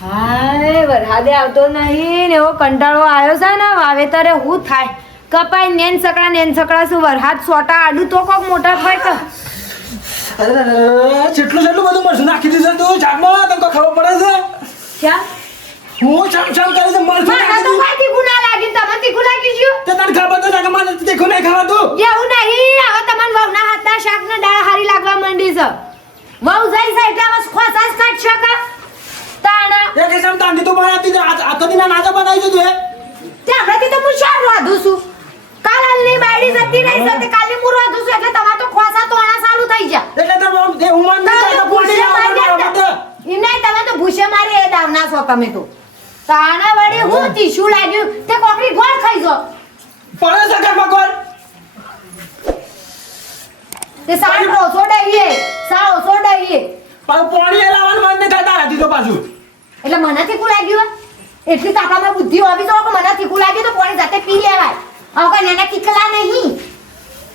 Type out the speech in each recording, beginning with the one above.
હાય વરસાદે આવતો નહીં ને એવો કંટાળો આવ્યો છે ને વાવેતરે હું થાય કપાઈ નેન સકડા શું વરસાદ સોટા આડું તો કોક મોટા થાય કે જેટલું બધું મરશું નાખી દીધું તું જાગમાં તમને ખબર પડે છે ક્યાં હું ચામ ચામ કરે છે મરશું મારા તો કોઈ તીખું ના લાગી તમે તીખું લાગી ગયું તે તને ખબર તો જાગે મને તીખું નહીં ખાવાતું એવું નહીં હવે તમને વહુના હાથના શાકના દાળ હારી લાગવા માંડી છે વહુ જઈ છે એટલે હવે ખોસાસ કાઢશો કે તાણા એક એસમ તાંડી તો બનાતી આ તો દીના નાજા બનાવી છે તું હે તે હમણાંથી તો હું શાક રાંધું છું કાલની બાયડી જતી રહી છે તે કાલે હું રાંધું છું એટલે તમાર તો ખોસા તોણા ચાલુ થઈ જા એટલે તો તે ઉમર નહીં તો પોડી એમ નહીં તમે તો ભૂસે મારી એ દાવના છો તમે તો તાણા વડે હું તીશું લાગ્યું તે કોકરી ગોળ ખાઈ જો પડે છે કે મકોર તે સાણ ઓછો ડઈએ પણ પોણી લાવવાનું મન નહીં થતા હતી તો પાછું એટલે મનાથી કુ લાગ્યું એટલી તો આપણામાં બુદ્ધિ હોવી જોઈએ કે મનાથી કુ લાગ્યું તો પોણી જાતે પી લેવાય હવે કોઈ નાના કિકલા નહીં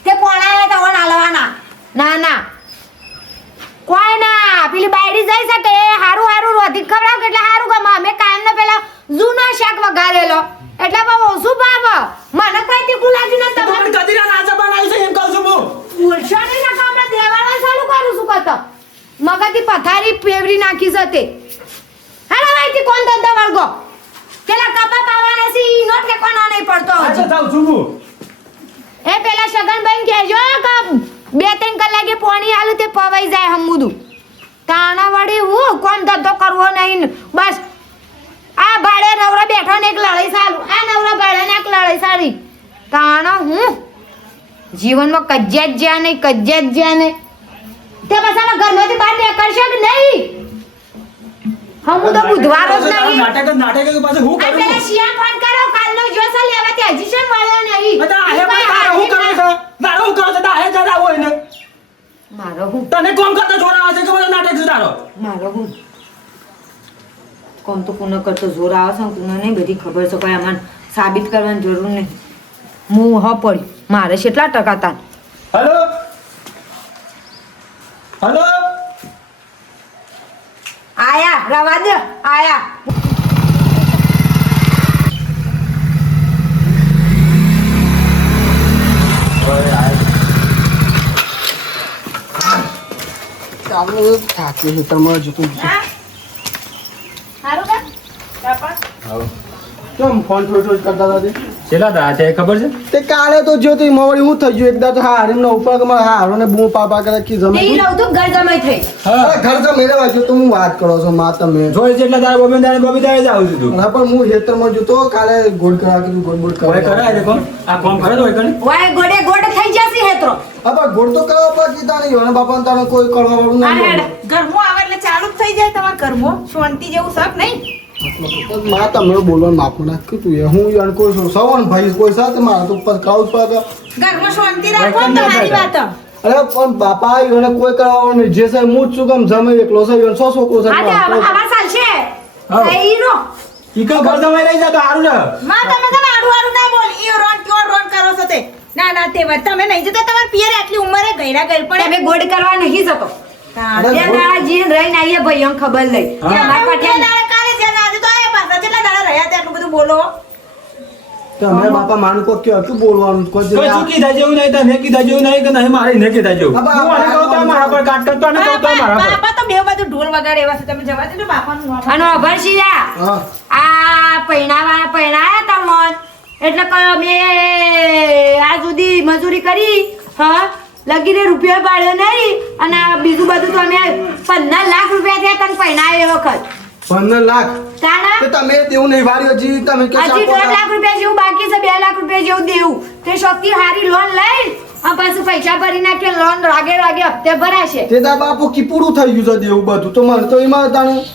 તે પોણા તો હાલવાના ના કોઈ ના પેલી બાયડી જઈ શકે એ હારું રોધી ખવડાવ કે એટલે હારું ગમે અમે કાયમ ને પેલા જૂનો શાક વઘારેલો એટલે બહુ ઓછું ભાવ મને કોઈ તીખું લાગ્યું ના તમે તમે કદીના નાજા બનાવી છે એમ કહું છું હું બોલશો નહીં ના કામડા દેવાના ચાલુ કરું છું કતો મગજથી પથારી ફેવરી નાખી જતે હાલો ભાઈથી કોણ ધંધા વળગો પેલા કપા પાવાના છે ઈ નોટ કે કોના નહીં પડતો અચ્છા જાઉં છું હું એ પેલા સગનભાઈ કહેજો કે 2-3 કલાકે પોણી આલુ તે પવાઈ જાય હમુદું તાણા વળી હું કોણ ધંધો કરવો નહીં બસ આ ભાડે નવરા બેઠો ને એક લડાઈ સારું આ નવરા ભાડે ને એક લડાઈ સારી તાણા હું જીવનમાં કજ્યા જ જ્યાં નહીં તે પાછા ઘરમાંથી બહાર નીકળશો કે નહીં હમું તો બુધવારો જ નહીં નાટક પાછું હું આ કરું પેલા શિયા ફોન કરો કાલનો જોશે લેવા તે હજી શું મળ્યો નહીં બધા આહે પણ તારે હું કરું છે તારે હું કરું છે તારે જરા હોય ને મારો હું તને કોમ કરતા જોર આવે છે કે બધો નાટક છે તારો મારો હું કોમ તો પુનઃ કરતો જોર આવે છે પુનઃ નહીં બધી ખબર છે કોઈ આમાં સાબિત કરવાની જરૂર નહીં હું હ પડી મારે કેટલા ટકા તાન હેલો આયા રવા દે આયા ચાલો થાકી છે તમારે જોતું હારું કા બાપા કેમ ફોન થોડો કરતા હતા છેલ્લા દા છે ખબર છે તે કાલે તો જો તો મવડી હું થઈ ગયું એકદા તો હા હરીમનો ઉપર કે મારા હારો ને બૂમ પાપા કરે કી જમે એ રહું તો ઘર જમાઈ થઈ અરે ઘર તો મેરે બાજુ તો હું વાત કરો છો માં તમે જોઈ જેટલા તારા બબી દાડે જ આવું છું તું ના પણ હું હેતરમાં જોતો કાલે ગોળ કરા કીધું ગોળ કોઈ કરા કરાય છે કોણ આ કોમ કરે તો હોય કને વાય ગોડે ગોડ થઈ જશે હેત્રો હા પણ ગોળ તો કરવા પર કીધા નહીં અને બાપા તારે કોઈ કરવા વાળું અરે નહીં ઘરમો આવે એટલે ચાલુ જ થઈ જાય તમાર ઘરમો શાંતિ જેવું શક નહીં માં તમે બોલવાનું માફું નાખ્યું તું એ હું યાર કોઈ સવન ભાઈ કોઈ સાથે મારા તો ઉપર કાઉસ પર ઘરમો શાંતિ રાખો તમારી વાત અરે પણ બાપા એને કોઈ કરાવવાનું નહીં જે સાહેબ હું જ છું કેમ જમે એકલો છે એને 100 છોકરો છે આજે આવા ચાલશે હા. ઈરો ઈકા ઘર જમાઈ રહી જા તો હારું ને માં તમે આડું ના બોલ ઈ રોન કરો છો તે ના તે વાત તમે નહીં જતા તમાર પિયર આટલી ઉંમરે ગયરા ગઈ પણ તમે ગોડ કરવા નહીં જતો અરે બે દાડા જીન રહીને આઈએ ભાઈ એમ ખબર લઈ હા. કે અમાર પઠિયા કાલે જેને આજે તો આયા પાછા કેટલા દાડા રહ્યા તે આટલું બધું બોલો તમે બાપા માનું કો કે હતું બોલવાનું કોઈ કોઈ શું કીધા જેવું નહીં તને કીધા જેવું નહીં કે નહીં મારે નહીં કીધા જેવું બાપા, હું આને કહું તો મારા પર કાટ કરતો અને કહું તો મારા પર બાપા તો બે બાજુ ઢોલ વગાડે એવા છે તમે જવા દેજો બાપાનું નામ અને અભરશિયા હા આ પૈણાયા તમોન એટલે કયો અમે આ સુધી મજૂરી કરી હા લગીને રૂપિયા પાડ્યો નહીં અને આ બીજું બધું તો અમે 15 લાખ રૂપિયા થયા તને પૈણાય એ વખત 15 લાખ તાના તે તમે તેવું નહીં વાળ્યો હજી તમે કે હજી 1.5 લાખ રૂપિયા જેવું બાકી છે 2 લાખ રૂપિયા જેવું દેવું તે શક્તિ હારી લોન લઈ આ પાછું પૈસા ભરી નાખે લોન રાગે હપ્તે ભરાશે તે દા બાપુ કી પૂરું થઈ ગયું છે દેવું બધું તો મને તો એમાં તાણે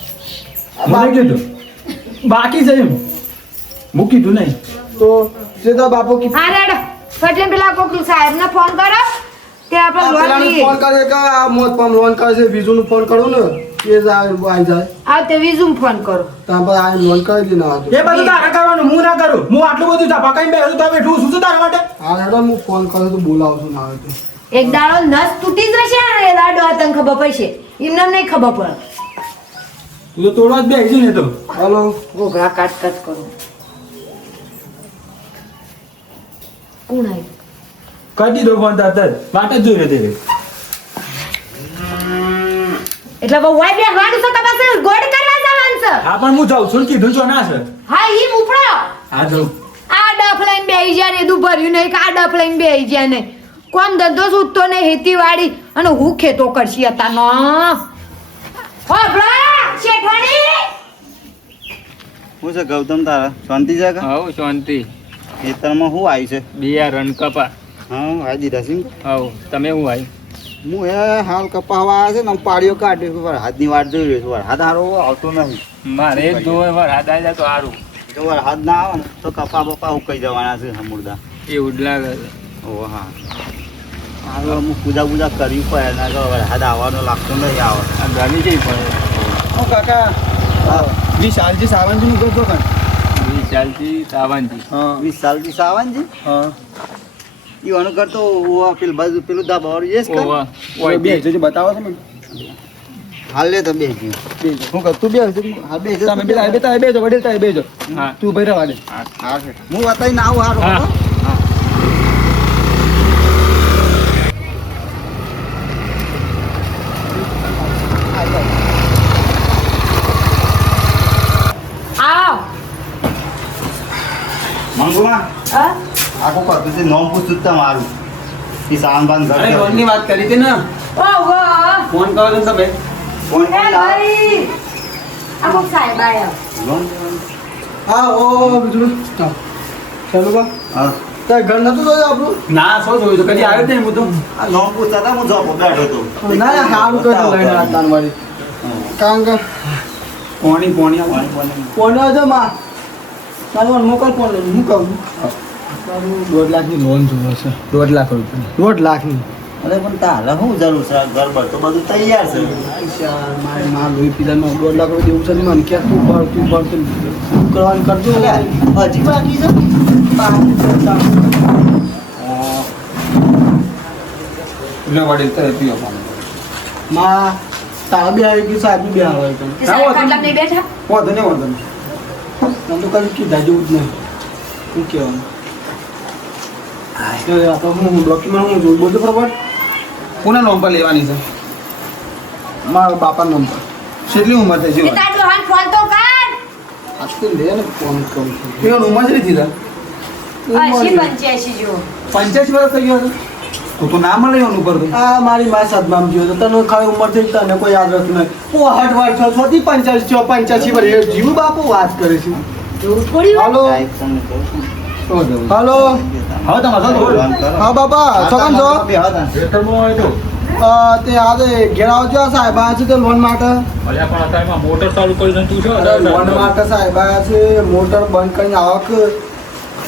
મને કીધું બાકી છે એમ મૂકી તું નહીં તો તે દા બાપુ કી હા રેડ ફટલે પેલા કોક સાહેબને ફોન કરો તે આપણે લોન પેલાને લઈએ ફોન કરે કે આ મોત પમ લોન કરે છે બીજું ફોન કરું ને એ જાય આવી જાય આ તે વિઝુમ ફોન કરો ત્યાં પર આ લોન કરી દે ના એ બધું તારે કરવાનું હું ના કરું હું આટલું બધું તા પકાઈ બેઠું તો બેઠું શું તારા માટે હા હેડો હું ફોન કરું તો બોલાવું છું ના આવે તો એક દાડો નસ તૂટી જશે ને એ દાડો તને ખબર પડશે એમને નહીં ખબર પડે તું તો તોડવા જ બેસી ને તો હલો ઘોઘરા કાટ કરું કોણ આવ્યું કરી દીધો ફોન તાર વાટ જ જોઈ રહી એટલે બહુ વાય બે વાડું છે તમારે ગોડ કરવા જવાનું છે હા પણ હું જાઉં છું ને કીધું છો ના છે હા ઈ ઉપડો હા જાઉં આ ડફ લઈને બેહી ગયા ને દું ભર્યું નહીં કે આ ડફ લઈને બેહી ગયા નહીં કોમ ધંધો સૂતો નહીં ખેતીવાડી અને હું ખેતો કરશી હતા નો હો ભલા શેઠવાડી હું છે ગૌતમ તારા શાંતિ છે કે હવ શાંતિ ખેતરમાં શું આવ્યું છે બિયારણ કપા હા આવી દીધા છે હવ તમે હું આવી હું એ હાલ કપાવા આવ્યા છે ને આમ પાડીઓ કાઢ્યો છું વરસાદની વાટ જોઈ રહ્યો છું વરસાદ હારો આવતો નહીં મારે જોવે વરસાદ આવી જાય તો સારું જો વરસાદ ના આવે ને તો કપા બપા ઉકાઈ જવાના છે સમુરદા એવું જ લાગે છે ઓ હા હાલો અમુક પૂજા પૂજા કરવી પડે ના તો વરસાદ આવવાનો લાગતો નહીં આવે આ ગરમી કેવી પડે ઓ કાકા હા વિશાલજી સાવંતજી નું કરતો કાં વિશાલજી સાવંતજી હા 20 સાલથી સાવનજી હા ઈવાનું કરતો પેલું બાજુ પેલું ધાબા વાળું યસ કર ઓવા ઓય બે જોજો બતાવો છો મને હાલ લે તો બે ગયું હું કર તું બે હા બે તમે બે બેજો વડીલ તમે બેજો હા તું ભાઈ રવા દે હા છે હું બતાવીને આવું હારું હા. હો. આવ મંગુમાં હા આખું કરતું છે નોમ પૂછતું તમારું એ સામાન બાન ઘર અરે લોનની વાત કરી હતી ને ઓ વો ફોન કરો છો તમે ફોન એ ભાઈ આ કોક સાહેબ આયા લોન હા ઓ બીજું ચાલો બા હા તાર ઘર નતું જોયું આપણું ના શું જોયું તો કદી આવ્યો જ નહીં હું તો આ નોમ પૂછતા હતા હું જોબ બેઠો હતો ના ના સારું કર્યું લઈને આ તાનવાડી કારણ કે પોણી પોણી કોને હજો માં તારું મોકલ ફોન લઈને હું કહું તારું 1.5 લાખની લોન જોવે છે 1.5 લાખ રૂપિયા 1.5 લાખની અરે પણ તારે શું જરૂર છે ઘર પર તો બધું તૈયાર છે મારે માર લોહી પીધામાં 1.5 લાખ રૂપિયા દેવું છે ને મને કે તું ભર તું કરવાનું કરજો હજી બાકી છે એટલે વડીલ તો પીઓ માં તારા બે આવી ગયું સાહેબ બે આવે તો કે સાહેબ ખાટલા નહીં બેઠા વાંધો નહીં વાંધો નહીં આમ તો કઈ કીધા જેવું જ નહીં શું કહેવાનું આ તો હું ડોક્યુમેન્ટ હું જોઉં બધું બરાબર કોના નોમ પર લેવાની છે મારા બાપાનો નંબર કેટલી ઉંમર થઈ કે છે તારો હાલ ફોન તો કર આજથી લે ને ફોન કરું છું કેવો ઉંમર કેટલી થઈ છે 80 85 જો 85 વર્ષ થઈ ગયો છે તો ના મળે એનું ઉપર તો આ મારી મા સાદમામ જીવો તો તને ખાલી ઉંમર થઈ તને કોઈ યાદ રહેતું નહીં હું 8 વર્ષ છોથી 85 વર્ષ જીવ બાપુ વાત કરે છે એવું થોડી વાર હાલો સાહેબ તમને કહું છું. હાલો હવે તમારે લોન કરો. હા બાપા સગન છો બે હતા. તે આજે ઘેર આવજો આ સાહેબ આ છે તે લોન માટે મોટર ચાલુ કરીને તું છો લોન માટે સાહેબ આ છે મોટર બંધ કરીને આવક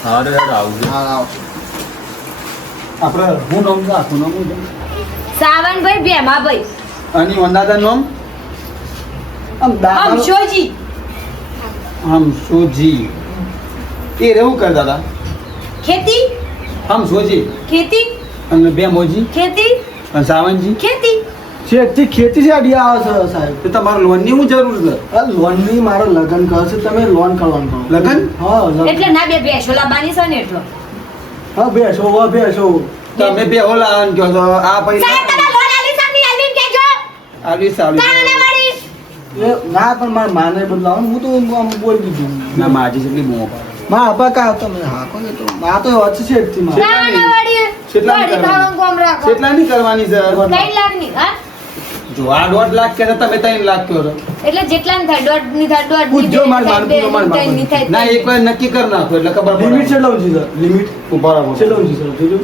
હારે આવજો હા આવો આપણે હું નામ છે આખું નામ શું છે? સાવનભાઈ ભેમાભાઈ અને વંદાદા નામ આમ દાદા હમશોજી હમ સોજી એ રેવું કરતા હતા ખેતી હમ સોજી ખેતી અને બે મોજી ખેતી અને સાવનજી ખેતી ખેતી ખેતી છે અડિયા આવે છે સાહેબ તો તમારે લોનની શું જરૂર છે આ લોનની મારે લગ્ન કરશે તમે લોન કરવાનું કરો લગ્ન? હા લગ્ન. એટલે ના બે ભેંસો લાવવાની છે ને એટલો હા બેસો તમે બે ઓલા આન કહો છો આ પૈસા સાહેબ તમે લોન આલી સામી આલીને કેજો આવી સારી તાણે વાળી એ ના પણ મારા માને બદલાવો હું તો આમ બોલી દીધું ના માજી જેટલી બૂમો પાડે મારા અબ્બા કા તમે હા કોને તો મા તો વચ્ચે છે જ થી માં તાણે વાળી કેટલાની વાળી કરવાની? ખાવાનું કોમ રાખો કેટલા ની કરવાની છે 3 લાખની હા જો આ 1.5 લાખ કે તમે 3 લાખ કહો છો એટલે જેટલા ની થાય દોઢ ની થાય દોઢ ની પૂછજો માર થાય, બે માર ની થાય, ની થાય, ના એક વાર નક્કી કરી નાખો એટલે ખબર પડે લિમિટ છે લાવું છે લિમિટ બરાબર છે લાવું છે સર જોજો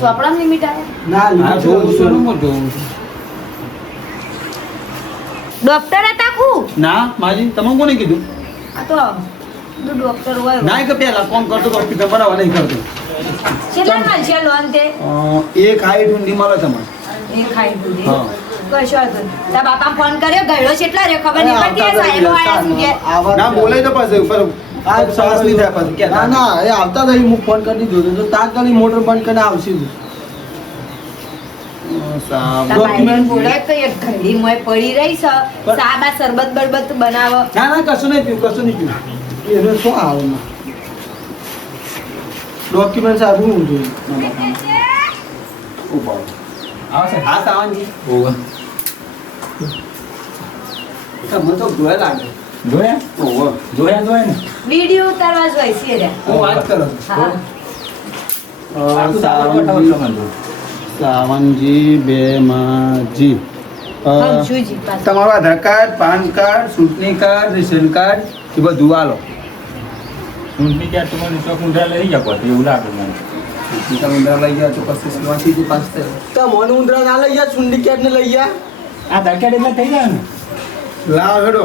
સોપડામાં લિમિટ આવે ના હા લિમિટ છે જોઉં છું લાવું હું જોઉં છું. ડોક્ટર હતા કુ ના માજી તમે કોને કીધું આ તો ડોક્ટર હોય ના કે પેલા ફોન કરતો તો હોસ્પિટલ બરાબર નહીં કરતો કેટલા મળશે લોન તે એક હાઈટ ઊંડી મળે તમારે એ ખાઈ દૂધી હા. કશો વાંધો નહીં. તારા બાપા ફોન કર્યો ગયડો કેટલા રે ખબર નહીં પડતી આ સાહેબો આયા શું કે ના બોલાય તો પાછું ઉપર આ શ્વાસ નહીં થાય પાછું કે ના ના એ આવતા રહી હું ફોન કરી દીધો તો તાત્કાલિક મોટર બંધ કરીને આવશે જ. તમારી બોલે તો એક ઘડી મોય પડી રહી છે સાબા શરબત બરબત બનાવો ના ના કશું નહીં પીવું એનું શું આવે ડોક્યુમેન્ટ સાહેબ હું જોઈએ હા સાવનજી તમને તો જોયા લાગે જોયા ને વિડિયો ઉતારવા જોઈએ છે રે હું વાત કરો સાવનજી બેમાજી હંસુજી પાછું તમારું આધાર કાર્ડ પાન કાર્ડ ચૂંટણી કાર્ડ રેશન કાર્ડ એ બધું આલો ઊંટની ક્યાં તમારી ચોક ઊંધા લઈ ગયા પછી એવું લાગે મને ઉંદરા લઈ ગયા તો પછી વાંચી પાસ થયો તો મને ઉંદરા ના લઈ ગયા ચૂંટણી કાર્ડ ને લઈ ગયા આ ધરકેડ એટલે થઈ જાય ને લાવ હેડો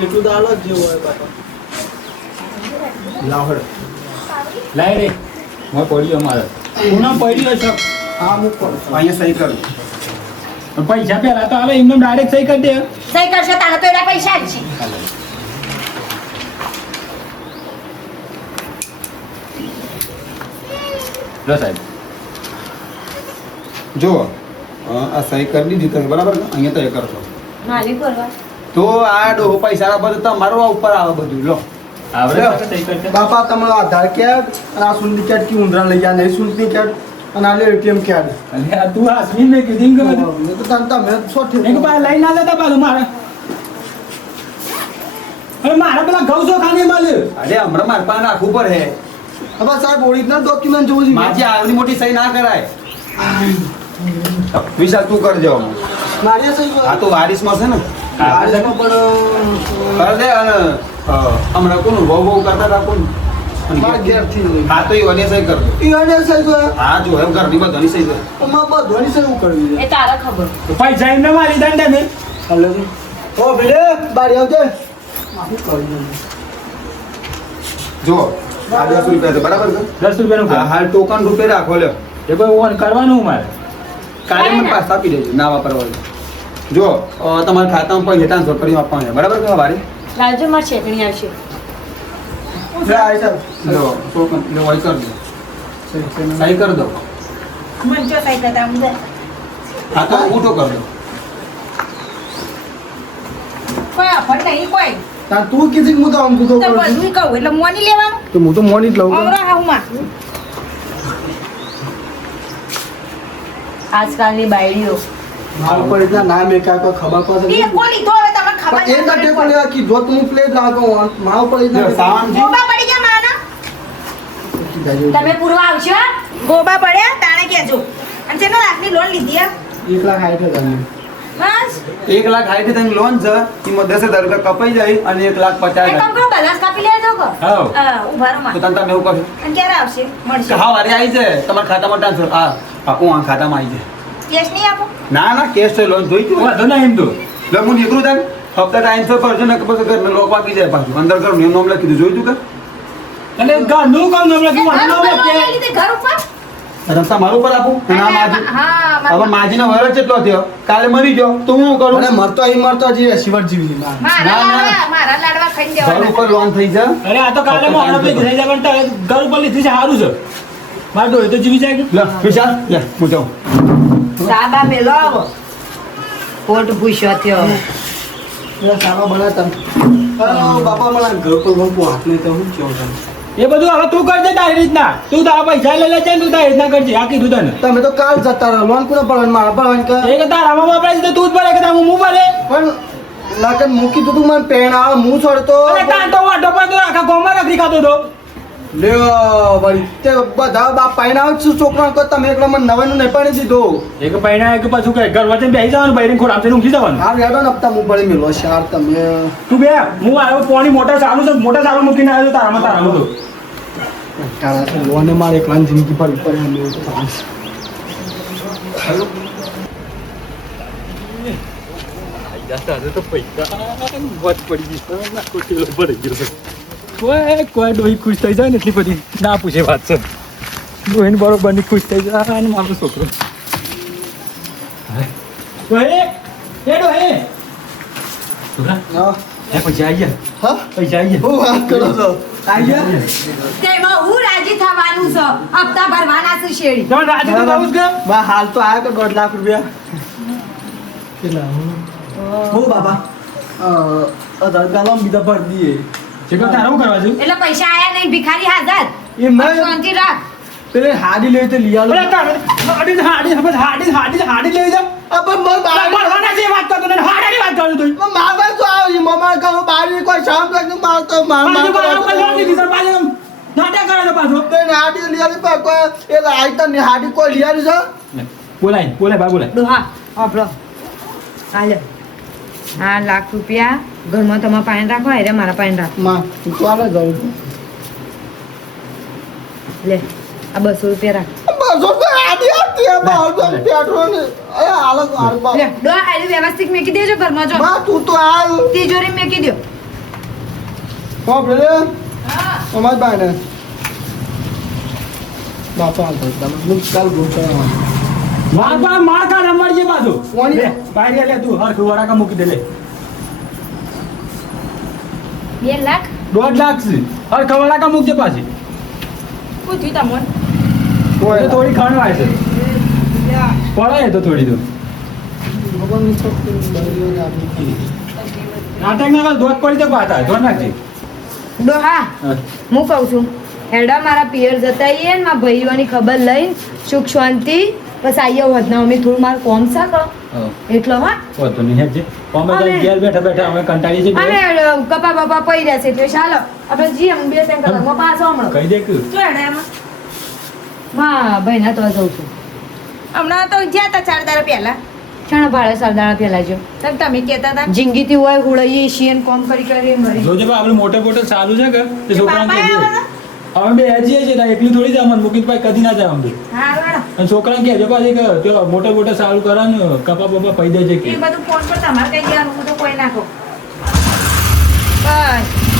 એટલું તો આલો જ જેવું હોય બાપા લાવ હેડો લાય રે હું પડ્યો મારે પૂનમ પડ્યો છે હા હું અહીંયા સહી કરું પણ પૈસા પહેલા તો આવે એમને ડાયરેક્ટ સહી કરી દે સહી કરશો તારે તો એના પૈસા આપશે લો સાહેબ જો આ સહી કરી દીધી તમે બરાબર ને અહીંયા તો એ કરશો માલી બોલવા તો આ ડોહો પૈસા બધું તમારો ઉપર આવે બધું લો આવડે છે સહી કરશે બાપા તમારો આધાર કાર્ડ અને આ ચૂંટણી કાર્ડ કે ઉંદરા લઈ ગયા નહીં ચૂંટણી કાર્ડ અને આ એટીએમ કાર્ડ અને આ તું હાસવીન ને કીધી કે બધું મેં તો તમે સોઠી એક બાર લઈ ના લેતા પાછું મારે અરે મારા પેલા ઘઉં છો ખાને મળ્યું અરે હમણાં મારે પાસે રાખવું પડે હવે સાહેબ ઓરિજિનલ ડોક્યુમેન્ટ જોવું છે માજી આવડી મોટી સહી ના કરાય વિશાલ તું કરજો મારી સહી આ તો વારિસમાં છે ને વારિસમાં પણ કર દે અને હમણાં કોનું બહુ બહુ કરતા હતા કોણ મારા ઘેરથી હા તો ઈવને સહી કર દો ઈવને સહી તો હા જો એમ ઘરની બધાની સહી કર અમાર બધાની સહી હું કરવી એ તારે ખબર તો પૈસા એમને મારી દંડ ને હલો ઓ ભલે બારી આવજે જો આ 10 રૂપિયા છે બરાબર છે 10 રૂપિયાનું હા હાલ ટોકન રૂપે રાખો લ્યો એ કોઈ ઓન કરવાનું મારે કાલે મને પાછા આપી દેજો ના વાપરવા જો તમારા ખાતામાં પૈસા ટ્રાન્સફર કરી આપવાના છે બરાબર કે વારી લાલજો માર ચેકણી આવશે લો ટોકન લો વાઈ કર દો સહી કર દો મંચો સહી કરતા અમને હા તો ઉઠો કર દો કોઈ અફર નહીં કોઈ તા તું કીધી હું તો આમ કૂદો તો બધું કહું એટલે મોની લેવાનું તો હું તો મોની જ લઉં અમરા હાઉમાં આજકાલની બાયડીઓ માર પર એટલા નામ એકા કો ખબર પડે એ કોલી તો હવે તમને ખબર પણ એ કટે કોને કી જો તું પ્લેટ લાગો માર પર એટલા સાવનજી ગોબા પડી ગયા માના તમે પૂર્વ આવશો ગોબા પડ્યા તાણે કેજો અને તેનો લાખની લોન લીધી આ 1,60,000 બસ 1,60,000 તને લોન છે એમાં 10,000 રૂપિયા કપાઈ જાય અને એ 1,50,000 કમ કરો બલાસ કાપી લેજો કો હાઉ ઉભા રહો તો માં તને તમે એવું કહો અને ક્યારે આવશે મળશે હા વારી આવી છે તમારા ખાતામાં ટ્રાન્સફર આ પાકું આ ખાતામાં આવી જાય કેશ નહીં આપો ના ના કેશ છે લોન જોઈ તું વાંધો ના એમ તો લે હું નીકળું તાન હપ્તા ટાઈમ પર કરજો ને પછી ઘરને લોક વાગી જાય પાછું અંદર ઘરનું એમ નામ લખી દીધું જોઈ તું કે અને ગાનું કામ નમલા કે વાંધો ના ઘર કે લીધે ઘર ઉપર રસ્તા મારું પર આપું ના માજી હા હવે માજીનો વરસ કેટલો થયો કાલે મરી ગયો તો હું કરું અરે મરતો અહીં મરતો હજી શિવર જીવી મારા લાડવા ખાઈ ઘર દેવાના ઉપર લોન થઈ છે અરે આ તો કાલે મોહણ પે ઘરે જવાનું તો ઘર ઉપર લીધી છે સારું છે માર ડોય તો જીવી જાય કે લે વિશાલ લે હું જાઉં સાબા મેલો આવો કોટ ભૂસ્યો થયો સાબા બના તમ બાપા મને ઘર પર બહુ હાથ નહીં તો હું કેવું તને એ બધું હવે તું કરજે તારી રીતના તું તારા પૈસા લઈ લેજે ને તું તારી રીતના કરજે આ કીધું તને તમે તો કાલ જતા રહો લોન કોને પડવાની મારા પડવાની કે એ કે તારામાં વાપરાય છે તો તું જ પડે કે તારા હું પડે પણ લાગન મૂકી તું મને પેણ આવે હું છોડતો અરે તાન તો વાટો પર તો આખા ગામમાં રખડી ખાતો તો લ્યો ભાઈ તે બધા બાપ પાઈના આવે છે છોકરા કો તમે એકલા મને નવાનું નહીં પાણી દીધો એક પૈણા એક પાછું કે ઘર વચ્ચે બેસી જવાનું બૈરીને ખોરામ છે ઊંઘી જવાનું હા રેડો ને હપ્તા હું પડી મેલો શાર તમે તું બે હું આવ્યો પોણી મોટર ચાલુ છે મોટર ચાલુ મૂકીને આવ્યો તો તારામાં તો તારા છે લોને મારે એકલા જિંદગી પર ઉપર એમ એવું તો ચાન્સ કોઈ ડોહી ખુશ થઈ જાય ને એટલી બધી ના પૂછે વાત છે ડોહીને બરોબર ની ખુશ થઈ જાય અને મારો છોકરો ડોહી એ ડોહી છોકરા હા એ પૈસા આવી ગયા હા પૈસા આવી ગયા હું વાત કરો છો આઈ ગયા તેમાં હું રાજી થવાનું છે હપ્તા ભરવાના છે શેરી તમે રાજી તો થવું જ કે બા હાલ તો આયો કે 1.5 લાખ રૂપિયા કેટલા હો બાબા અધાર ગાલમ બીજા ભર દીએ જે કો તારું કરવા છું એટલે પૈસા આયા નહીં ભિખારી હાજર એ મેં શાંતિ રાખ પેલે હાડી લેવી તો લઈ આલો ઓલા તારે હાડી લેવી જા અબ મર બાર મારવાના જે વાત કરતો ને હાડાની વાત કરું તું મારવા તો આવી મમ્મા કહું બારી કોઈ શામ તક મારતો માર પાછો મારો પર લોન લીધી સર પાછો નાટક કરે તો પાછો તો હાડી લઈ આલી પા કોઈ એ આઈ તો ને હાડી કોઈ લઈ આલી છે બોલાય ભાઈ બોલાય ડોહા આપણો હાલે 8 લાખ રૂપિયા ઘરમાં તમારા પાણી રાખો અરે મારા પાણી રાખો માં તું તો આલે જાઉં લે આ 200 રૂપિયા રાખ બસો તો હાડી આપતી આ બાર તો પેટ્રોલ ને એ હાલો હાલ બા લે ડોહા આને વ્યવસ્થિત મેકી દેજો ઘરમાં જો માં તું તો હાલ તિજોરી મેકી દો હો બ્રધર અમાર બાને બાપા હાલ તો તમે કાલ ગોઠવા માર કા નંબર છે પાછો કોની? લે પાડી લે તું હર ખુવારા કા મૂકી દે લે 2 લાખ 1.5 લાખ છે હર ખવારા કા મૂકજે પાછી શું થયું તમોન એ તો થોડી ખાણવાય છે પડાય તો થોડી તો ભગવાનની શક્તિ બળીઓને આપી નાટક ના કર દોત પડી તો પાતા ધોન નાખજે ડોહા હું કહું છું હેડા મારા પિયર જતા આવીએ ને મારા ભાઈઓની ખબર લઈને સુખ શાંતિ બસ આવીએ વધના અમે થોડું મારું કોમ સાકો એટલો હા તો નહીં હેજે અમે તો અમે- ઘેર બેઠા બેઠા અમે કંટાળી છે અને કપા બપા પડી રહેશે એટલે ચાલો આપણે જી અમે 2-3 કલાકમાં પાછો હમણાં કહી દે કે શું હેડે એમાં? માં ભાઈના તો જઉં છું હમણાં તો જ્યાં તા 4 દાડા પહેલા શાણા ભાડે સરદારા પેલા જો તમે કહેતા હતા જિંદગીથી હોય હુળઈએ છીએ ને કોમ કરી કરી મરી જોજે ભાઈ આપણે મોટે મોટે ચાલુ છે કે તે છોકરાને બાપા કહેજે. આવ્યા અમે બે હજીએ છીએ તાર એકલી થોડી જાય અમને મુકીતભાઈ કદી ના જાય અમને હા હેડો. અને છોકરાને કહેજો પાછી કે તે મોટે મોટે ચાલુ કરે ને કપા બપા પૈ દે છે કે એ બધું ફોન પર તમારે કઈ દેવાનું હું તો કોઈ નાખો બસ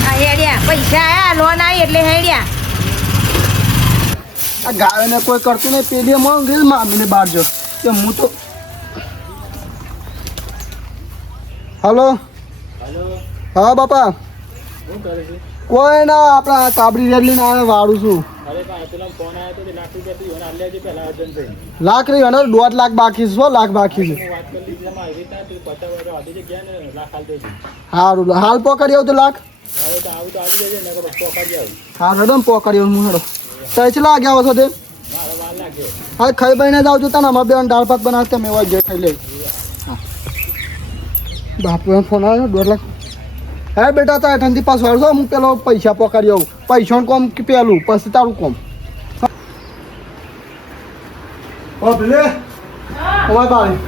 આ હેડ્યા પૈસા આયા લોન આવી એટલે હેડ્યા આ ગાયને કોઈ કરતું નહીં પેલી માં ગયેલ મામીને બહાર જો કે હું તો હલો હા બાપા શું કરે છે કોઈ ના આપણા કાબરી રેડ લઈને આવે વાળું છું અરે પણ પેલા ફોન આવ્યો તો તે લાખ રૂપિયા તું આલ્યા છે પહેલા અર્જન્ટ થઈ લાખ નહીં અને 1.5 લાખ બાકી છે 100 લાખ બાકી છે વાત કરી લીધી એમાં આવી રીતના તું 50 વર્ષ આધી છે ગયા ને લાખ હાલ દે છે સારું હાલ પકડી આવું તો લાખ હવે તો આવું તો આવી જાય ને નકર તો પકડી આવું હા રડમ પકડી આવું હું હેડો તો ચલા ગયા છો તે મારો વાર લાગે હા ખાઈ બહીને જાવ છો તને અમારે બેન દાળ ભાત બનાવતા તમે એવા જે ખાઈ લે બાપુ ફોન આવ્યો 1.5 લાખ હે બેટા તારે ઠંડી પાસ વાળજો હું પેલો પૈસા પકડી આવું પૈસાનું કોમ કે પેલું પછી તારું કોમ ઓ ભલે ઓય બાળી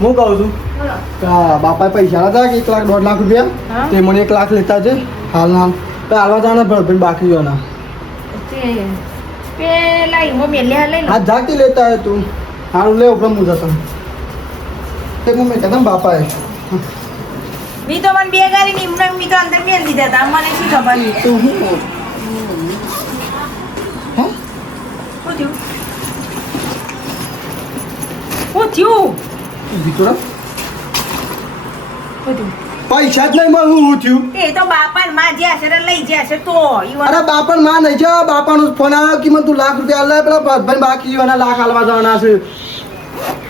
હું કહું છું બાપાએ પૈસા હતા કે 1 લાખ 1.5 લાખ રૂપિયા તે મને 1 લાખ લેતા છે હાલ હાલ તો હાલવા જાણે ભરભર બાકી જોના પેલા ઈમો મેલ્યા લઈ લો હા જાતી લેતા હે તું હારું લે ઉપર હું જતો તે હું મેં કદમ બાપાએ મી તો મને બે ગાડી ની ઈમને મી તો અંદર મેલ દીધા હતા મને શું ખબર તું હું હા શું થયું શું થયું દીકરા શું થયું પૈસા જ નહીં મળે હું થયું એ તો બાપા ને માં જ્યાં છે ને લઈ જ્યાં છે તો ઈવન અરે બાપા માં નહીં છે બાપાનો ફોન આવ્યો કે મને તું લાખ રૂપિયા લે પેલા ભાઈ બાકી જોવાના લાખ હાલવા જવાના છે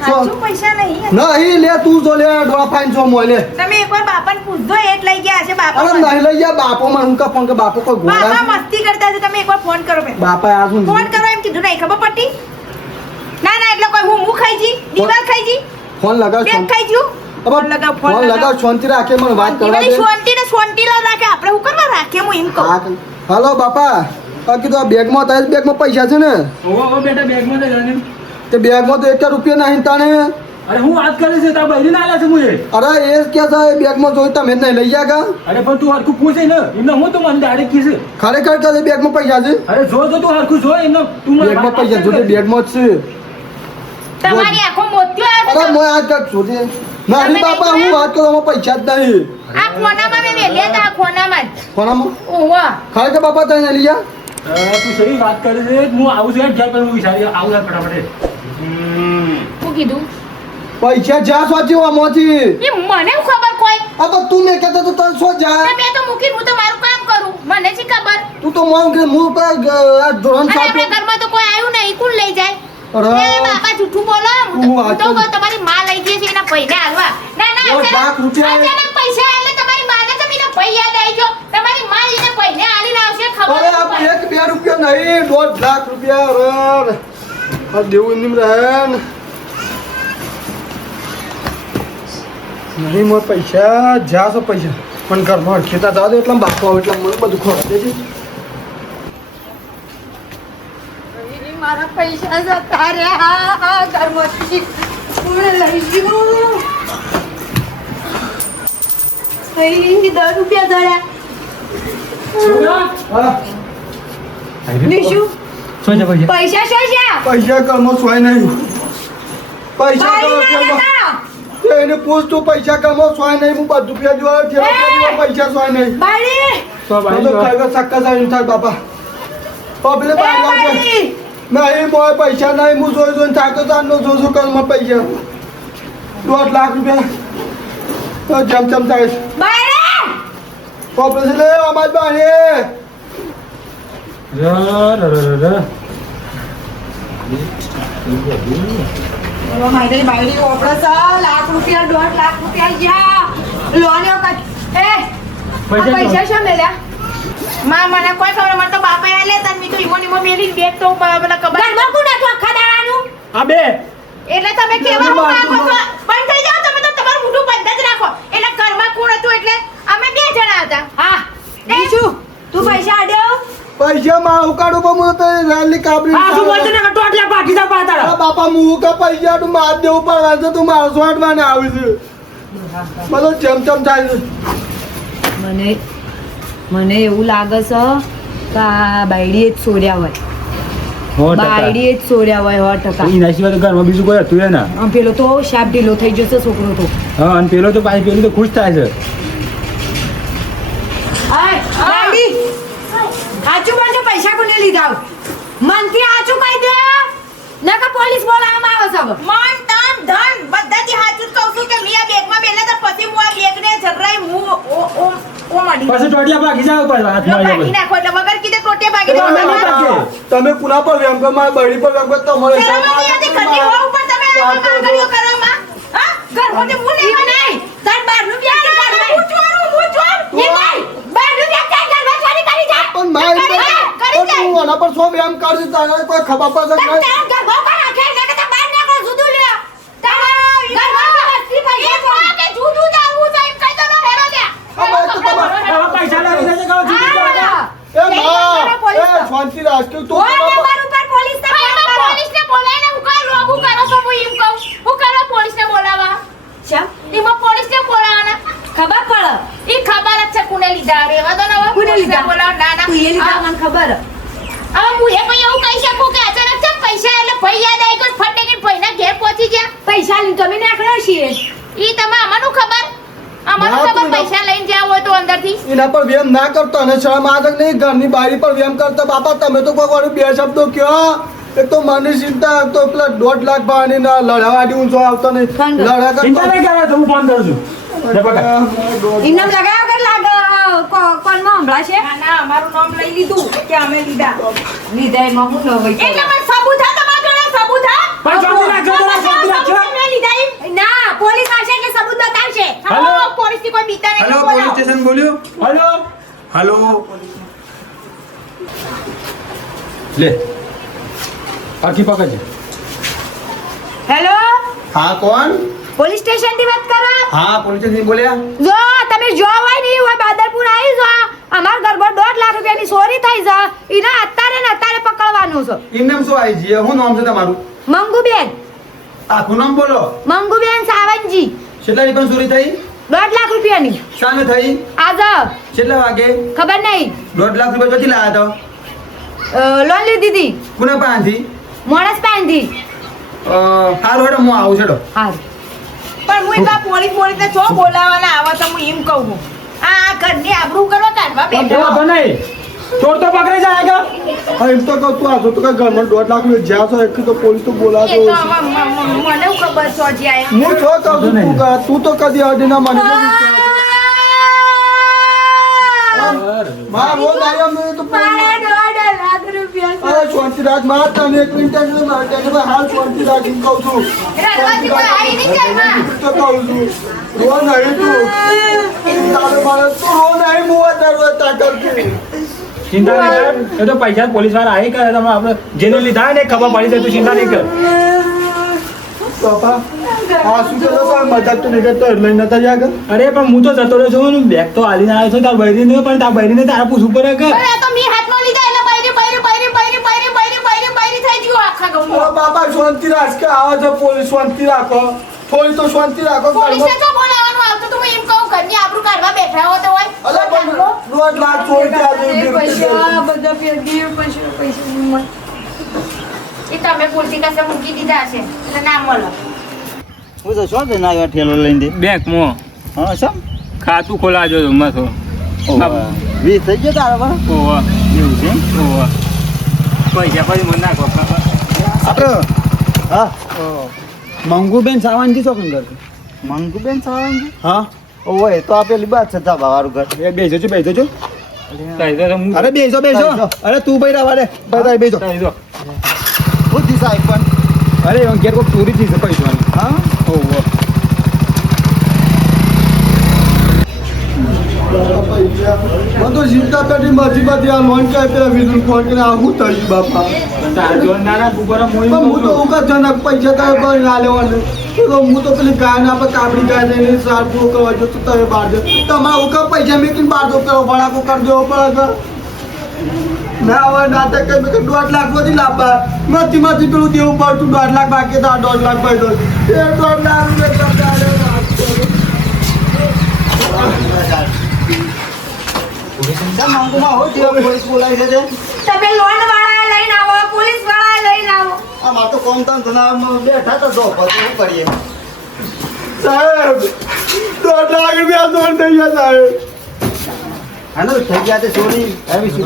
સાચું પૈસા નહીં નહીં લે તું જો લે ડોળા ફાઈન જો મોય લે તમે એકવાર બાપાને પૂછજો એ જ લઈ ગયા હશે બાપા અરે નહીં લઈ જા બાપો માં હું કા ફોન કે બાપો કોઈ બાપા ગોળા મસ્તી કરતા હશે તમે એકવાર ફોન કરો બે બાપા આ શું ફોન કરો એમ કીધું નહીં ખબર પડતી ના ના એટલે કોઈ હું ખાઈ જી દીવાલ ખાઈ જી ફોન લગાવ બેગ ખાઈ જ્યું ફોન લગાવ ફોન લગાવ શાંતિ રાખે મને વાત કરવા દે સોનટી ને સોનટી લા રાખે આપણે હું કરવા રાખે હું એમ કહું હા, હાલો બાપા આ કીધું આ બેગમાં તારી બેગમાં પૈસા છે ને ઓ બેટા બેગમાં તો જાને તે બેગમાં તો 1 રૂપિયા નહીં તાણે અરે હું વાત કરે છે તાર બહેરી ના આલ્યા છે મુએ અરે એ કે છે બેગમાં જોઈ તમે જ નહીં લઈ ગયા કા અરે પણ તું હરખું પૂછે ને એમને હું તો મને ડાયરેક્ટ કીધું ખરેખર કે બેગમાં પૈસા છે અરે જો તું હરખું જો એમને તું મને બેગમાં વાત પૈસા કર. જોજે બેગમાં જ છે તમારી આંખો મોતિયો અરે આવે મોય આજ કાક જોજે નહીં બાપા હું વાત કરું આમાં પૈસા જ નહીં આ ખોનામાં મેં મેલ્યા હતા આ ખોનામાં જ કોનામાં ઓવા ખરેખર બાપા તને લઈ ગયા તું સही વાત કરે છે હું આવું છું ઘેર પર હું વિચારી આવું યાર ફટાફટ શું કીધું પૈસા જ્યાં સ્વાચ્યું આમાંથી એ મને શું ખબર કોઈ આ તો તું મેં કહેતો તો તને શું જાય મેં તો મૂકી હું તો મારું કામ કરું મને શી ખબર તું તો મોં કે મું પર આ ધોરણ અને સાપે આપણા ઘરમાં તો કોઈ આવ્યું નહીં કોણ લઈ જાય અરે એ બાપા જૂઠું બોલો હું તો કહું તમારી માં લઈ ગઈ છે એના પૈને હાલવા ના ના 1 લાખ રૂપિયા અચાનક પૈસા એટલે તમારી માને તો મીના પૈ યાદ આવી ગયો તમારી માં એને પૈને હાલીને આવશે ખબર અરે આ 1-2 રૂપિયા નહીં 1.5 લાખ રૂપિયા અરે આ દેવું નિમ રહે ને નહીં મોર પૈસા જ્યાં છો પૈસા પણ ઘરમાં ખેતા જવા દે એટલે બાપો આવે એટલે મને બધું ખોરા દેજે મારા પૈસા જતા રહ્યા હા ઘરમાંથી કોણ લઈ ગયું અહીં 10 રૂપિયા ધર્યા હા નિશુ શું છે ભાઈ પૈસા શું છે પૈસા ઘરમાં સોય નહીં પૈસા બારી ના ઘરમાં જતા. એને પૂછ તું પૈસા ઘરમાં સોય નહીં હું 10 રૂપિયા જોવા જેવા પૈસા સોય નહીં બારી તો તો ભાઈ ખાઈ સક્કા જાય થાય બાપા પબ્લિક એ બારી નહીં મોય પૈસા નહીં હું જોઈ થાકો તારનો જોશું ઘરમાં પૈસા 1.5 લાખ રૂપિયા તો જેમ તેમ થાય બારી પબ્લિક લે અમાર બાને મારી બાયડી ઓપડે છે લાખ રૂપિયા 1.5 લાખ રૂપિયા જ્યાં લોન એ પૈસા શું મેલ્યા માં મને કોઈ ખબર મને તો બાપા આલે તન મી તો ઈમો મેલી બેગ તો મને ખબર ઘરમાં કોણ હતું આખા દાડાનું આ બે એટલે તમે કેવા હું કામ છો બંધ થઈ જાઓ તમે તો તમારું મોઢું બંધ જ રાખો એટલે ઘરમાં કોણ હતું એટલે અમે 2 જણા હતા હા નિશુ તું પૈસા આડ્યો પૈસા માં ઉકાડું પણ હું તો રેલી કાબરી આ શું બોલતો ને ટોટિયા પાકી જા પાતાડા આ બાપા હું કા પૈસા તું માર દેવું પડવા છે તું મારો શોર્ટમાં ને આવી છે બધું જેમ તેમ થાય છે મને એવું લાગે છે કે આ બાયડીએ જ છોડ્યા હોય બાયડીએ જ છોડ્યા હોય 100%. એના સિવાય તો ઘરમાં બીજું કોઈ હતું ને આમ પેલો તો શાપ ઢીલો થઈ જશે છોકરો તો હા અને પેલો તો પાછી પેલું તો ખુશ થાય છે બાયડી આચું બોલજો પૈસા કોને લીધા મનથી આચું કહી દે નકા પોલીસ બોલાવવામાં આવે છે હવે. મન તન ધન બધાથી હાચું જ કહું છું કે મિયા બેગમાં બેલે તો પછી હું આ બેગને ઝઘરાઈ હું ઓ મડી પછી ટોટિયા પાકી જાય ઉપર હાથમાં આવી ભાગી નાખો એટલે વગર કીધે ટોટે ભાગી તમે દો ના પાકે. તમે પુના પર વેમ કર મારી બડી પર વેમ કર તમારે શરમ નથી આવતી ઘરની વહુ ઉપર તમે આ કાગળિયો કરવામાં હા ઘરમાંથી હું લેવા નહીં તાર બહારનું બ્યાહ કરવા હું ચોર એ નહીં બહારનું બ્યાહ કઈ કરવા ચોરી કરી જા પણ મારી કરી જા તું આના પર સો વેમ કરી તારે કોઈ ખબર પડે તમ નહીં તાર ઘર ભોકા રાખે ને કે બહાર નીકળો જુદું લે તારા ઘરમાં વસ્તી ભાઈ કે જુદું જાવું છે એમ કહી દો ને હેરો દે હવે પૈસા લાવી દેજે કહો છું એ માં એ શાંતિ રાખ તું તું ઓય નંબર ઉપર પોલીસને ફોન કરો પોલીસને બોલાવીને હું કા લોગુ કરો છો હું એમ કહું હું કરો પોલીસને બોલાવા ચા ઈમાં પોલીસને બોલાવાના ખબર પડે ઈ ખબર જ છે કોને લીધા રેવા દો ને હવે કોને લીધા? બોલાવ ના ના તું એ લીધા મને ખબર હવે હું એ કોઈ એવું કહી શકું કે અચાનક છે પૈસા એટલે ભાઈ યાદ આવી ગયો ફટે કે ભાઈના ઘેર પહોંચી ગયા પૈસા લઈને તમે નીકળ્યા છીએ ઈ તમે અમારું ખબર અમારું ના, ખબર તું ના. પૈસા લઈને જાવ હોય તો અંદરથી એના પર વેમ ના કરતો અને શરમ આ તક નહીં ઘરની બારી પર વેમ કરતા બાપા તમે તો કોઈ બે શબ્દો કયો એક તો મને ચિંતા તો પેલા 1.5 લાખ ભાની ના લડાવાડી ઊંચો આવતો નહીં ફોન કર. લડા ચિંતા નહીં કરે તો હું ફોન કરું છું લે પકડ. ઇનામ લગાવ્યા વગર લાગે કોલમાં હમણાં છે ના ના અમારું નામ લઈ લીધું કે અમે લીધા લીધા એમાં હું ન હોય એટલે મને સબૂત હા તમારા જોડે સબૂત હા પણ શાંતિ રાખજો, જરા શાંતિ રાખજો. મેં લીધા એમ. ના પોલીસ આવશે એટલે સબૂત બતાવશે હેલો? હા, પોલીસથી કોઈ બીતા નહીં હેલો બોલાવો. પોલીસ સ્ટેશન બોલ્યું હલો હેલો લે આખી પકડ હેલો હા કોણ પોલીસ સ્ટેશન થી વાત કરો હા પોલીસ સ્ટેશન બોલ્યા જો તમે જો હોય ને હોય બાદરપુર આવી જો અમાર ઘરમાં 1.5 લાખ રૂપિયાની ચોરી થઈ છે એને અત્યારે ને અત્યારે પકડવાનું છે એમ નામ શું આવી છે શું નામ છે તમારું મંગુબેન આખું નામ બોલો મંગુબેન સાવંતજી કેટલાની પણ ચોરી થઈ 1.5 લાખ રૂપિયાની સામે થઈ આજે કેટલા વાગે ખબર નહીં 1.5 લાખ રૂપિયા ક્યાંથી લાયા લોન લીધી હતી કોના પાસેથી મોણસ પાસેથી હાલ હેડો હું આવું છેડો હા પણ હું એકા પોલીસને છો બોલાવાના આવા તો હું એમ કહું છું. આ ઘરની આબરૂ કરવા કાઢવા પણ બેઠા બોલો તો નહીં ચોર તો પકડી જાયગા એમ તો કહું તું આજો તો કઈ ઘરમાં 1.5 લાખ રૂપિયા જ્યાં છો એક તો પોલીસ તો બોલાતો એ તો હોય છે. મને ખબર છો જ્યાં હું છો કહું છું તું તો કદી અડીના મને તો વિશ્વાસ માં રોજ આવ્યો અમે તો મારા 1.5 લાખ રૂપિયા અરે શાંતિ રાખ માં તને એક મિનિટ જ મારે તને ભાઈ હાલ શાંતિ રાખીને કહું છું રડવાથી કોઈ આવી નહીં ઘરમાં. તો કહું છું રો નહીં તું તારે મારે તો રો નહીં મુવા તારું તાકર કે ચિંતા નહીં કર એ તો પૈસા પોલીસ વાળા આવી કરે તમે આપણે જેને લીધા હોય ને ખબર પડી જાય તું ચિંતા નહીં કર બાપા આ શું કરો પણ મજાક તો નહીં કરતો એટલે નતા જાગ અરે પણ હું તો જતો રહ્યો છું બેગ તો હાલીને આવ્યો છું તાર બૈરીને પણ તાર બૈરીને તારા પૂછવું પડે કે અરે આ તો મી હાથમાં લીધા એટલે બૈરી થઈ ગયું આખા ગામમાં. અરે બાપા શાંતિ રાખ કે આવા છે પોલીસ શાંતિ રાખો થોડી તો શાંતિ રાખો પોલીસને તો બોલાવવાનું આવતું તો હું એમ કહું ઘરની આબરૂ કાઢવા બેઠા હો તો હોય અરે પણ રોજ લાખ ચોરી પૈસા બધા ફેરવી પૈસા એ તમે પોલીસ પાસે મૂકી દીધા હશે એટલે ના મળો. હું તો શું થઈને આવ્યો ઠેલો લઈને બેંકમાં હા સમ ખાતું ખોલાજો મથો વીસ થઈ ગયો તારા પર ઓવા એવું છે ઓવા પૈસા પછી મને નાખો હા મંગુબેન સાવંતજી ચોકન ઘર મંગુબેન સાવંતજી હા ઓય તો આ પેલી બાદ છે ધાબા વાળું ઘર એ બેસો છો બેસો છો અરે બેસો બેસો અરે તું ભાઈ રવા દે બધા બેસો બુદ્ધિ સાહેબ પણ અરે ઘેર કોઈ ચોરી થઈ છે પૈસાની હા ઓહો મને તો ચિંતા કરી મરજી બધી આ લોન કે પેલા વિදුલ ફોન કરીને આવું થયું બાપા પણ હું તો ઉગા જનક પૈસા તારે પર ના લેવાનું તો હું તો પેલી ગાય ના પર કાપડી ગાય જઈને સાર પૂરો કરવા જો તો તમે બહાર દે તમારા ઉગા પૈસા મેકીને બહાર દો કરો ભડાકો કરી દેવો પડે ના હવે નાટક કરી મેં 1.5 લાખ બધી લાભા માંથી પેલું દેવું પડતું 1.5 લાખ બાકી તો 1.5 લાખ ભાઈ તો એ 1.5 લાખ મંગુમાં હોય તે પોલીસ બોલાય છે તે તમે લોન વાળા લઈને આવો પોલીસ વાળા લઈને આવો આ માર તો કોમ તન ધનામાં બેઠા તો જો પછી શું કરીએ સાહેબ 1.5 લાખ રૂપિયા દોડ થઈ ગયા સાહેબ હાલો થઈ ગયા તે ચોરી આવી શું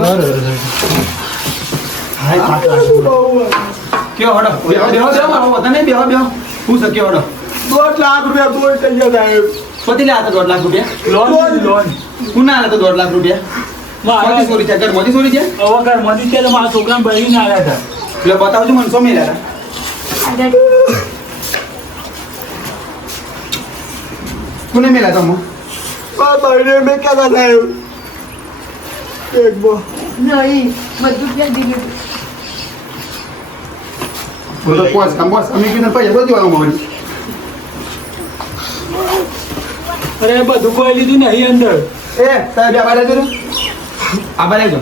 કેવો હડો બેહો બેહો બેહો મારો વતન નહીં બેહો બેહો હું છે કેવો હડો 1.5 લાખ રૂપિયા દોડ થઈ ગયા સાહેબ પતિ લે આ તો 1.5 લાખ રૂપિયા લોન લોન હું ના લે તો 1.5 લાખ રૂપિયા મોદી ચોરી છે ઘર મોદી ચોરી છે હવે ઘર મધી છે તો મારા છોકરાને બૈરીને આવ્યા હતા એટલે બતાવજો મને સો મેલ્યા કોને મેલ્યા તમે બહાર મેં કહેતા સાહેબ એક બો નહીં બધું ફેરવી દીધું. બોલો પોસ કામ બોસ અમે કીધું પૈસા બધું આવ્યું મારી અરે બધું કોઈ લીધું નહીં અંદર એ તારે બે આબાર આવજો આબાર આવજો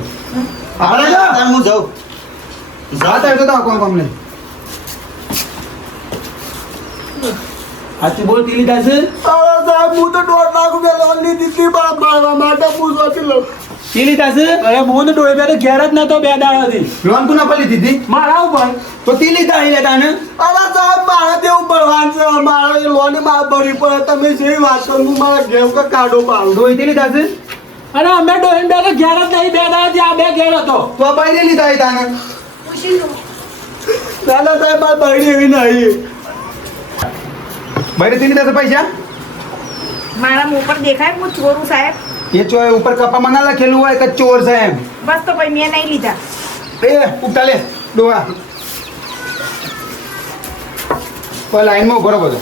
આબાર આવજો તાર હું જાઉં જાત આવજો તો કોણ કોમ નહીં હાથી બોલ તીલી દાસે અરે સાહેબ હું તો 1.5 લાખ રૂપિયા લોન લીધી હતી પણ ભરવા માટે પૂછવાથી લો તીલી દાસે અરે હું તો ડોઈ બે ઘેર જ નતો 2 દાડાથી લોન કોના પર લીધી હતી મારા ઉપર તો તીલી દા લે તાને અરે સાહેબ મારે તેવું ભરવાનું છે મારે લોન માં ભરવી પડે તમે જે વાત કરો હું મારા ઘેર કે કાઢો પાડું દોઈ તીલી દાસે અને અમે ડોઈ બે ઘેર જ નહીં 2 દાડાથી આ બે ઘેર હતો તો આ બાઈ લીધા એ તાને દાદા સાહેબ મારે બહેરી એવી નહીં બાઈ તીલી દાસે પૈસા મારા મું પર દેખાય હું ચોરું સાહેબ એ ચોય ઉપર કપામાં ના લખેલું હોય કે ચોર છે એમ બસ તો ભાઈ મેં નહીં લીધા એ ઉપટા લે ડોવા કોઈ લાઈનમાં ઉભો રહો બધો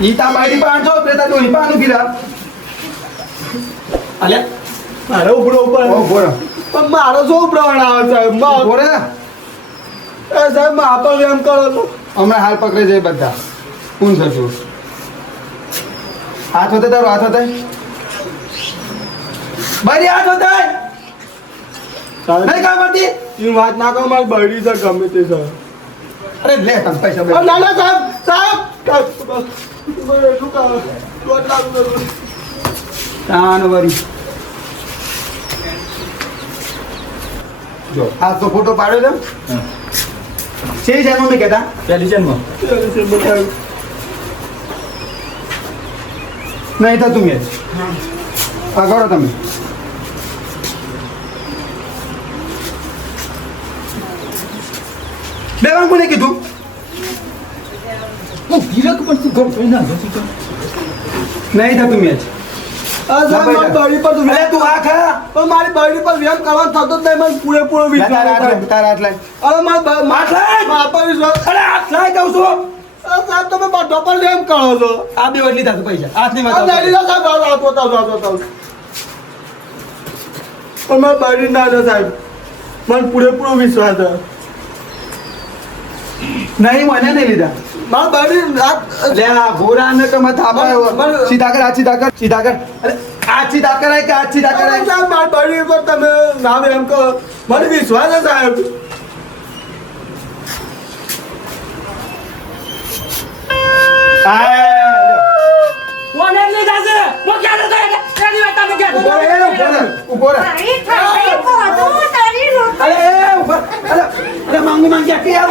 ઈ તા બાઈ પાંચો પેતા તો ઈ પાનું ગીરા અલે મારે ઉપડો ઉપર ઓ ઉભો રહો પણ મારો શું પ્રમાણ આવે સાહેબ ઉભો રહે એ સાહેબ માં આપો એમ કરો તો હમણાં હાલ પકડે છે બધા કોણ થતું હાથ હોતે તારો હાથ હોતે બારી હાથ હોતે નહીં કામ કરતી એ વાત ના કરો મારી બહેરી છે ગમે તે છે અરે લે તમ પૈસા અરે બે ના ના સાહેબ એટલું કરો 1.5 લાખ રૂપિયા તાન વરી જો આ તો ફોટો પાડ્યો છે છે જાનો મે કહેતા પેલી જન્મ નહીં થતું મેં આગળ તમે બેવાન કોને કીધું ગીરક પણ તું ઘર જોઈ ના જતી તો નહીં થતું મેચ સાહેબ મારી બાયડી પર તો અરે તું આ ખા પણ મારી બાયડી પર વેમ કરવાનો થતો જ નહીં મને પૂરેપૂરો વિશ્વાસ છે. તારા હાથ લાય અરે મારા હાથ લાય. બાપા વિશ્વાસ અરે હાથ લાય કહું છું સાહેબ તમે બધા પર વેમ કરો છો આ બે વડલી થતું પૈસા હાથ નહીં આ મારતા. નહીં સાહેબ આવતો પણ મારી બાયડી ના છે સાહેબ મને પૂરેપૂરો વિશ્વાસ છે નહીં મને નહીં લીધા મારી બાયડી લે આ ઘોડા ને તમે થાપા બરાબર. સીધા કર આ સીધા કર સીધા કર અરે આ સીધા કરાય કે આ સીધા કરાય સાહેબ મારી બાયડી પર તમે નામ એમ કહો મને વિશ્વાસ છે સાહેબ કોને લીધા છે હું ક્યાં જતો એટલે એની વાત તમે ક્યાં ઉભો રહે ઉભો રહે તારી ઠાઈ પોતું તારી રોટ અરે ઉભો અરે માંગુ માંગી કે યાર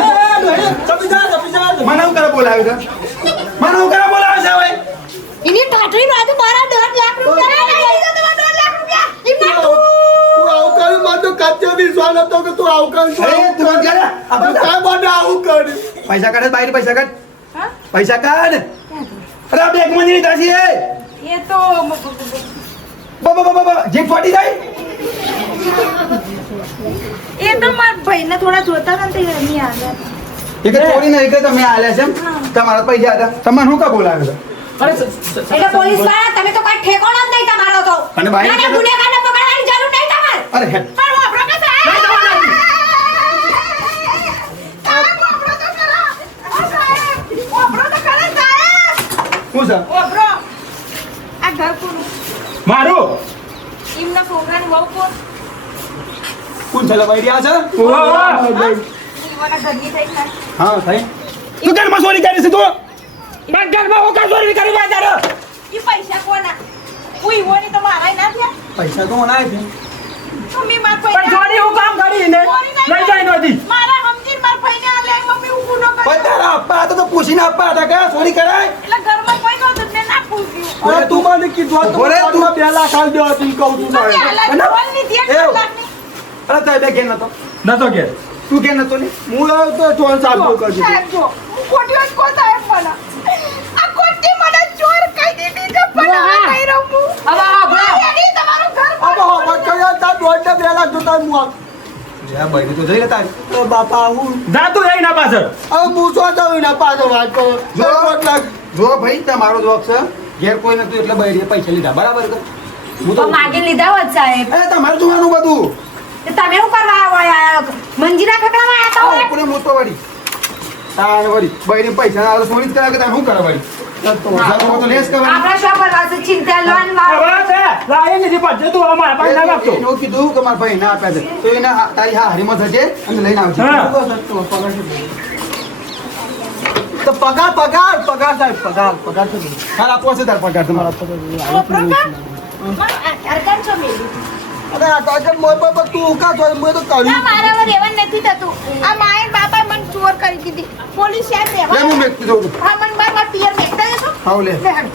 મને હું કરે બોલાવ્યો છે મને હું કરે બોલાવ્યો છે હવે એની ઠાઠડી બાજુ મારા 10 લાખ રૂપિયા લઈ લીધો તમારા 10 લાખ રૂપિયા એમને તું આવું કર્યું મને તો કાચો વિશ્વાસ હતો કે તું આવું કરશું અરે તું જરા આપણે સાહેબ મને આવું કર્યું પૈસા કાઢ બહાર પૈસા કાઢ હા? પૈસા કાઢ અરે બેગ માં નહીં દાસી એ એ તો બાબા બાબા જીપ ફાટી જાય એ તો મારા ભાઈને થોડા જોતા હતા ને તે નહીં આવ્યા એક ચોરી નહીં કે તમે આલ્યા છે એમ? તમારા પૈસા હતા તમને શું કા બોલાવ્યો અરે એટલે પોલીસ વાળા તમે તો કોઈ ઠેકાણો જ નહીં તમારો તો અને બાઈ નાના ગુનેગારને પકડવાની જરૂર નહીં તમારે અરે હે પણ વાપરો કે સાહેબ વાપરો તો ખરા. સાહેબ વાપરો તો ખરા સાહેબ શું છે વાપરો આ ઘર કોનું મારું એમના છોકરાની વહુ કોણ કોણ છે લવાઈ રહ્યા છે ઓહો ઈવાના ઘરની થઈ ખાય હા થઈ તું કેમ મસોરી કરી છે તું પણ ઘરમાં હું કા ચોરી કરી ભાઈ તારો ઈ પૈસા કોના હું ઈવોની તો મારાય ના થયા પૈસા તો મને છે તો મી માર પણ પૈસા ચોરી હું કામ કરી ને લઈ જાય નહોતી મારા સમજીને માર ભાઈને આ લે મમ્મી હું ગુનો પણ કર્યો તારા અપ્પા હતા તો પૂછીને અપ્પા હતા કે ચોરી કરાય એટલે ઘરમાં કોઈ નહોતું મેં ના પૂછ્યું અરે તું મને કીધું હતું ઉભો રહે તું. 2 લાખ આલ દેવા તું કહું છું મમ્મી સાહેબ હાલા અને- ઢોલ ની ધ્યાન એવું. કલાકની અરે તારે બે ઘેર નતો નતો કે તું ઘેર નતો ને હું આવ્યો તો ચોર સાહેબ કરજો સાહેબ જો હું ખોટી વાત કો સાહેબ મને આ ખોટી મને ચોર કહી દીધી છે પણ હવે નહીં રહું હું. હવે આપણે એની તમારું ઘર અબો હવે કયો તાર દોઢ 2 લાખ જોતા હું આપ આ બૈરી તો જઈ લે તારી અરે બાપા હું જા તું રહી ના પાછળ હવે હું શું જાઉં એના પાછળ વાત કરો જો. 2 લાખ જો ભાઈ તમારો જવાબ છે ઘેર કોઈ નતું એટલે બૈરીએ પૈસા લીધા બરાબર કે હું તો માગી લીધા હોત સાહેબ અરે તમારે જોવાનું બધું તો તમે શું કરવા આવ્યા મંજીરા ખકડામાં આવ્યા હતા પૂરે મોટો વળી તાર વળી બૈરી પૈસા ના સોની જ કરાવે કે તાર શું કરે વળી તો લેસ કરવાની આપણા શું કરવા છે ચિંતા લોન હવે છે લાઈ લીધી પણ તું હવે મારા પાસે ના આપતો એનું કીધું કે મારા ભાઈ ના આપ્યા છે તો એને તારી હા હરીમાં થશે અને લઈને આવશે હા. તો પગાર સાહેબ પગાર તો દે. હાલ આપવો છે તાર પગાર તમારા વાપરો કે મારું અરકાન છો મેલી અરે આ કાકા મોય પર તું કા છો મેં તો ના કર્યું મારા હવે રહેવાનું નથી થતું આ માએ બાપાએ મને ચોર કરી દીધી પોલીસ સાહેબ લે હું રહેવા મેકતી દઉં હા મને મારા પિયર મેકતા જશો હાવ લે લે હાલો.